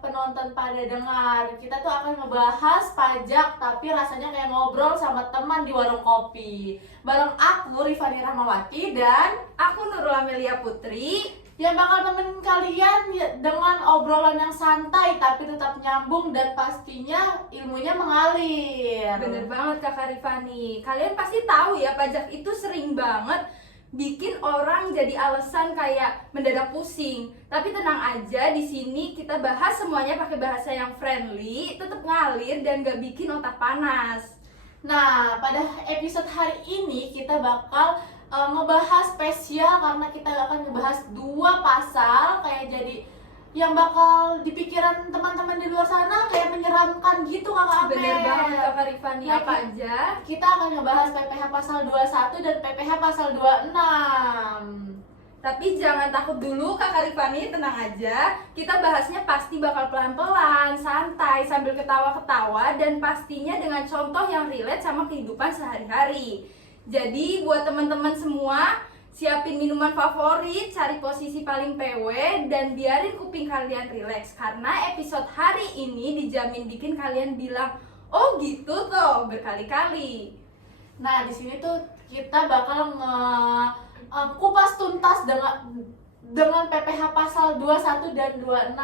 penonton pada dengar. Kita tuh akan ngebahas pajak tapi rasanya kayak ngobrol sama teman di warung kopi. Bareng aku Rifani Rahmawati dan Aku Nurul Amelia Putri yang bakal nemenin kalian dengan obrolan yang santai tapi tetap nyambung dan pastinya ilmunya mengalir. Bener banget Kakak Rifani. Kalian pasti tahu ya, pajak itu sering banget bikin orang jadi alasan kayak mendadak pusing. Tapi tenang aja, di sini kita bahas semuanya pakai bahasa yang friendly, tetap ngalir dan gak bikin otak panas. Nah, pada episode hari ini kita bakal ngebahas spesial karena kita akan ngebahas 2 pasal kayak jadi yang bakal di pikiran teman-teman di luar sana kayak menyeramkan gitu Kakak Amel. Bener banget Kakak Rifani, Nah, apa aja? Kita akan ngebahas PPh pasal 21 dan PPh pasal 26. Tapi jangan takut dulu Kakak Rifani, tenang aja. Kita bahasnya pasti bakal pelan-pelan, santai, sambil ketawa-ketawa, dan pastinya dengan contoh yang relate sama kehidupan sehari-hari. Jadi buat teman-teman semua, siapin minuman favorit, cari posisi paling PW, dan biarin kuping kalian rileks. Karena episode hari ini dijamin bikin kalian bilang, oh gitu tuh, berkali-kali. Nah, di sini tuh kita bakal kupas tuntas dengan PPh pasal 21 dan 26.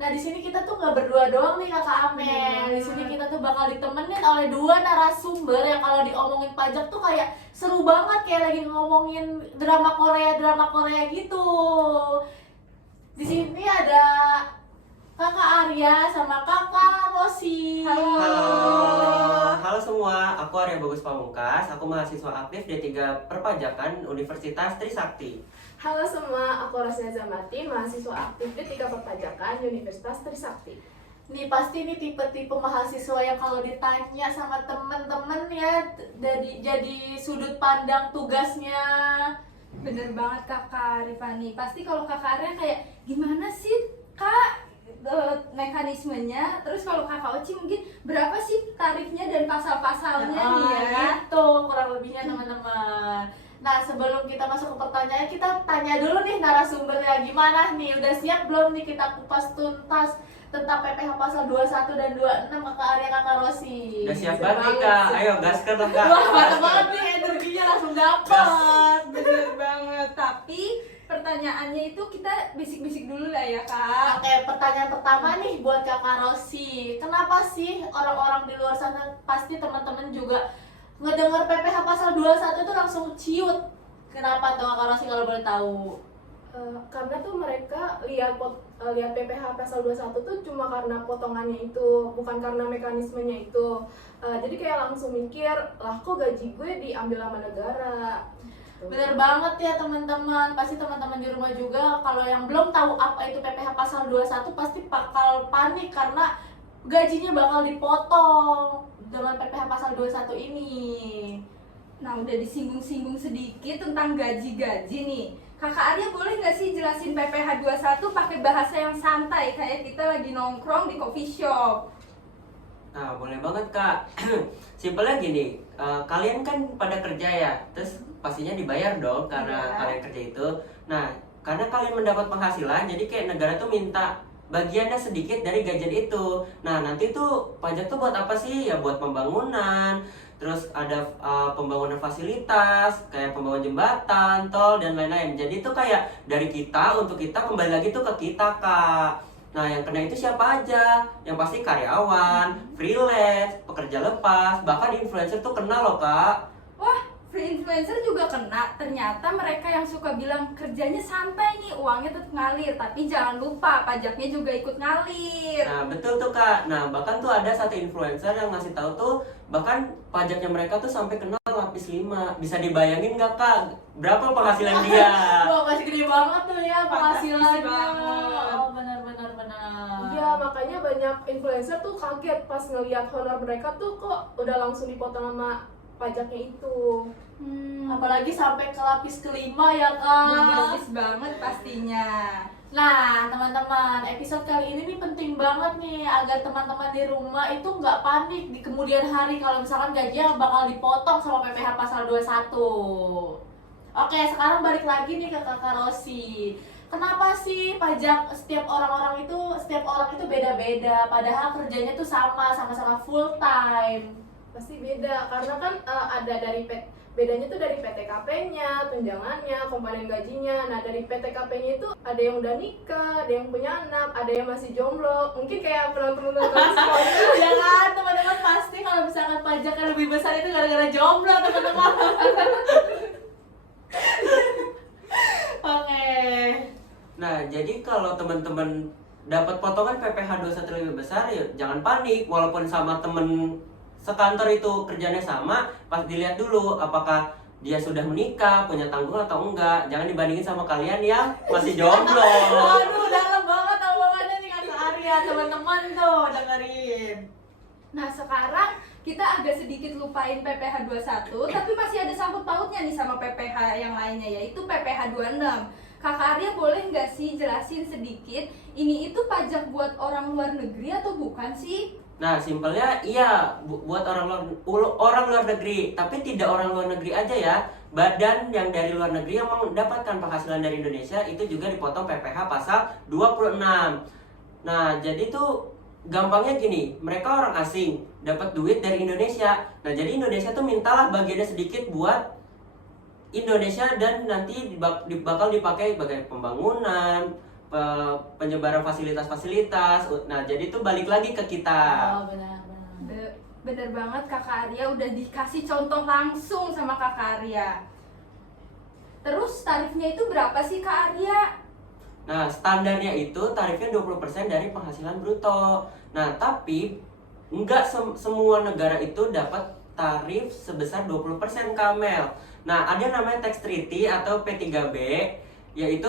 Nah, di sini kita tuh nggak berdua doang nih Kakak Amel. Di sini kita tuh bakal ditemenin oleh 2 narasumber yang kalau diomongin pajak tuh kayak seru banget, kayak lagi ngomongin drama Korea gitu. Di sini ada Kakak Arya sama Kakak Rosi. Halo semua, aku Arya Bagus Pamungkas, aku mahasiswa aktif D3 Perpajakan Universitas Trisakti. Halo semua, aku Rosina Zamati, mahasiswa aktif D3 Perpajakan Universitas Trisakti. Nih pasti nih tipe-tipe mahasiswa yang kalau ditanya sama temen-temen ya jadi sudut pandang tugasnya. Bener banget Kakak Rifani. Pasti kalau Kakak Arya kayak, gimana sih Kak mekanismenya? Terus kalau Kakak Oci mungkin berapa sih tarifnya dan pasal-pasalnya nih ya? Itu kurang lebihnya teman-teman. Nah, sebelum kita masuk ke pertanyaan, kita tanya dulu nih narasumbernya gimana nih? Udah siap belum nih kita kupas tuntas tentang PPh pasal 21 dan 26 Kakak Arya, Kakak Rosi? Udah siap banget nih Kak, ayo gaskan lah Kak. Wah, mantap banget nih, energinya langsung dapet. Bener banget. Tapi pertanyaannya itu kita bisik-bisik dulu lah ya Kak. Oke, pertanyaan pertama nih buat Kakak Rosi. Kenapa sih orang-orang di luar sana, pasti teman-teman juga ngedengar PPh pasal 21 itu langsung ciut? Kenapa tuh Kakak Rosi kalau boleh tahu? Karena tuh mereka lihat PPh pasal 21 tuh cuma karena potongannya itu, bukan karena mekanismenya itu. Jadi kayak langsung mikir, lah kok gaji gue diambil sama negara. Bener banget ya teman-teman. Pasti teman-teman di rumah juga kalau yang belum tahu apa itu PPh pasal 21 pasti bakal panik karena gajinya bakal dipotong dengan PPh pasal 21 ini. Nah udah disinggung-singgung sedikit tentang gaji-gaji nih. Kakak Arya boleh nggak sih jelasin PPh 21 pakai bahasa yang santai kayak kita lagi nongkrong di coffee shop? Nah boleh banget Kak. Simpelnya gini, kalian kan pada kerja ya, terus pastinya dibayar dong karena kalian kerja itu. Nah karena kalian mendapat penghasilan, jadi kayak negara tuh minta bagiannya sedikit dari gajian itu. Nah nanti tuh pajak tuh buat apa sih? Ya buat pembangunan, terus ada pembangunan fasilitas kayak pembangunan jembatan, tol dan lain-lain. Jadi itu kayak dari kita untuk kita, kembali lagi tuh ke kita Kak. Nah yang kena itu siapa aja? Yang pasti karyawan, freelance, pekerja lepas, bahkan influencer tuh kena loh Kak. Wah, free influencer juga kena. Ternyata mereka yang suka bilang kerjanya santai nih, uangnya tetap ngalir. Tapi jangan lupa pajaknya juga ikut ngalir. Nah betul tuh Kak. Nah bahkan tuh ada satu influencer yang ngasih tahu tuh bahkan pajaknya mereka tuh sampai kena lapis 5. Bisa dibayangin gak Kak? Berapa penghasilan dia? Wah, masih gede banget tuh ya penghasilannya. banget. Oh, benar. Iya, makanya banyak influencer tuh kaget pas ngelihat honor mereka tuh kok udah langsung dipotong sama pajaknya itu. Apalagi sampai ke lapis kelima ya Kak. Bombastis banget pastinya. Nah teman-teman, episode kali ini nih penting banget nih agar teman-teman di rumah itu nggak panik di kemudian hari kalau misalkan gajinya bakal dipotong sama PPh pasal 21. Oke, sekarang balik lagi nih ke Kakak Rosi. kenapa sih pajak setiap orang itu beda-beda, padahal kerjanya tuh sama-sama full time. Pasti beda karena kan ada dari bedanya tuh dari PTKP-nya, tunjangannya, komponen gajinya. Nah, dari PTKP-nya itu ada yang udah nikah, ada yang punya anak, ada yang masih jomblo. Mungkin kayak penonton-penonton semuanya. Ya kan, teman-teman, pasti kalau misalkan pajak yang lebih besar itu gara-gara jomblo, teman-teman. Oke. Nah, jadi kalau teman-teman dapat potongan PPh 21 lebih besar, ya jangan panik. Walaupun sama temen sekantor itu kerjanya sama, pas dilihat dulu apakah dia sudah menikah, punya tanggungan atau enggak. Jangan dibandingin sama kalian yang masih jomblo. Waduh, dalam banget omongannya nih Kak Arya, teman-teman tuh dengerin. Nah, sekarang kita agak sedikit lupain PPh 21, tapi masih ada sangkut pautnya nih sama PPh yang lainnya, yaitu PPh 26. Kakak Arya boleh nggak sih jelasin sedikit, ini itu pajak buat orang luar negeri atau bukan sih? Nah, simpelnya iya buat orang luar negeri, tapi tidak orang luar negeri aja ya. Badan yang dari luar negeri yang mendapatkan penghasilan dari Indonesia itu juga dipotong PPh pasal 26. Nah, jadi tuh gampangnya gini, mereka orang asing dapat duit dari Indonesia. Nah, jadi Indonesia tuh mintalah bagiannya sedikit buat Indonesia dan nanti bakal dipakai sebagai pembangunan, penyebaran fasilitas-fasilitas. Nah, jadi itu balik lagi ke kita. Oh, benar. Bener banget, Kakak Arya udah dikasih contoh langsung sama Kakak Arya. Terus tarifnya itu berapa sih Kak Arya? Nah, standarnya itu tarifnya 20% dari penghasilan bruto. Nah, tapi nggak semua negara itu dapat tarif sebesar 20% Kamel. Nah, ada yang namanya tax treaty atau P3B, yaitu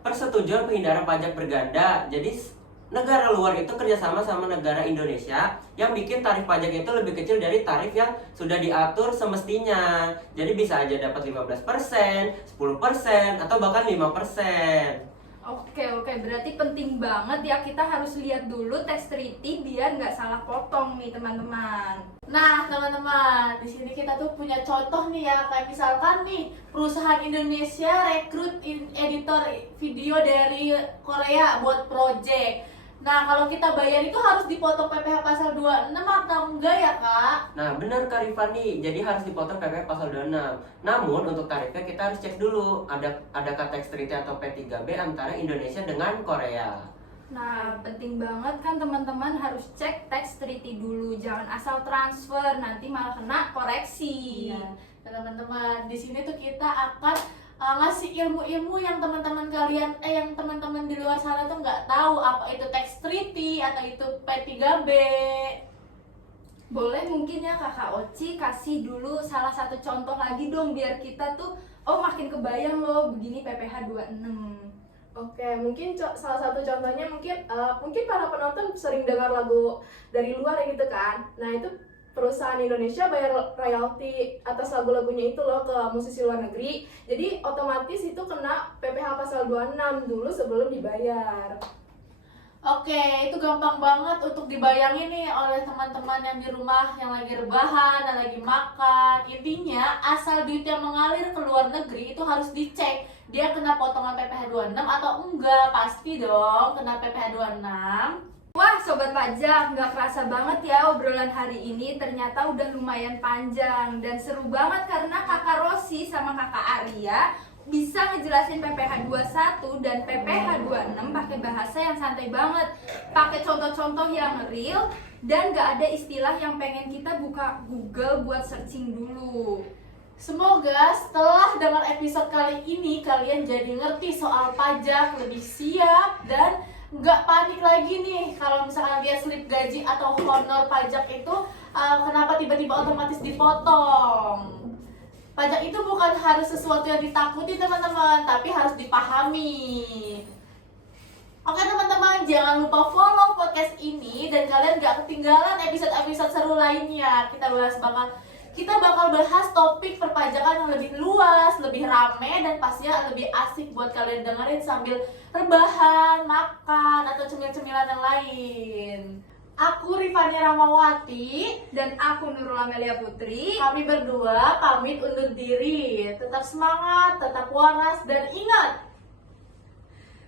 persetujuan penghindaran pajak berganda. Jadi negara luar itu kerjasama sama negara Indonesia yang bikin tarif pajak itu lebih kecil dari tarif yang sudah diatur semestinya. Jadi bisa aja dapat 15%, 10%, atau bahkan 5%. Oke, berarti penting banget ya, kita harus lihat dulu tax treaty biar nggak salah potong nih teman-teman. Nah, teman-teman, di sini kita tuh punya contoh nih ya, kayak misalkan nih perusahaan Indonesia rekrut editor video dari Korea buat project. Nah, kalau kita bayar itu harus dipotong PPh pasal 26 atau enggak ya, Kak? Nah, benar Kak Rifani, jadi harus dipotong PPh pasal 26. Namun untuk tarifnya kita harus cek dulu adakah tax treaty atau P3B antara Indonesia dengan Korea. Nah, penting banget kan teman-teman harus cek tax treaty dulu, jangan asal transfer nanti malah kena koreksi. Iya. Nah, teman-teman, di sini tuh kita akan ngasih ilmu-ilmu yang teman-teman kalian yang teman-teman di luar sana tuh nggak tahu, apa itu tax treaty atau itu P3B. Boleh mungkin ya Kakak Oci kasih dulu salah satu contoh lagi dong, biar kita tuh makin kebayang loh begini PPh 26. Oke, mungkin salah satu contohnya mungkin para penonton sering dengar lagu dari luar gitu kan. Nah, itu perusahaan Indonesia bayar royalti atas lagu-lagunya itu loh ke musisi luar negeri. Jadi otomatis itu kena PPh pasal 26 dulu sebelum dibayar. Oke, itu gampang banget untuk dibayangin nih oleh teman-teman yang di rumah yang lagi rebahan dan lagi makan. Intinya, asal duit yang mengalir ke luar negeri itu harus dicek. Dia kena potongan PPh 26 atau enggak? Pasti dong kena PPh 26. Wah Sobat Pajak, nggak kerasa banget ya obrolan hari ini, ternyata udah lumayan panjang dan seru banget karena Kakak Rosi sama Kakak Arya bisa ngejelasin PPh 21 dan PPh 26 pakai bahasa yang santai banget, pakai contoh-contoh yang real dan nggak ada istilah yang pengen kita buka Google buat searching dulu. Semoga setelah dengar episode kali ini kalian jadi ngerti soal pajak, lebih siap dan nggak panik lagi nih kalau misalkan lihat slip gaji atau honor pajak itu kenapa tiba-tiba otomatis dipotong. Pajak itu bukan harus sesuatu yang ditakuti teman-teman, tapi harus dipahami. Oke teman-teman, jangan lupa follow podcast ini dan kalian gak ketinggalan episode-episode seru lainnya. Kita bakal bahas topik perpajakan yang lebih luas, lebih rame, dan pastinya lebih asik buat kalian dengerin sambil rebahan, makan, atau cemil-cemilan yang lain. Aku Rifani Ramawati Dan aku Nurul Amelia Putri. Kami berdua pamit undur diri. Tetap semangat, tetap waras, dan ingat,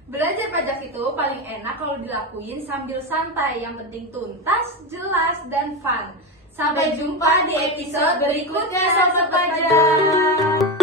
Belajar pajak itu paling enak kalau dilakuin sambil santai. Yang penting tuntas, jelas, dan fun. Sampai jumpa di episode berikutnya, Sobat Pajak.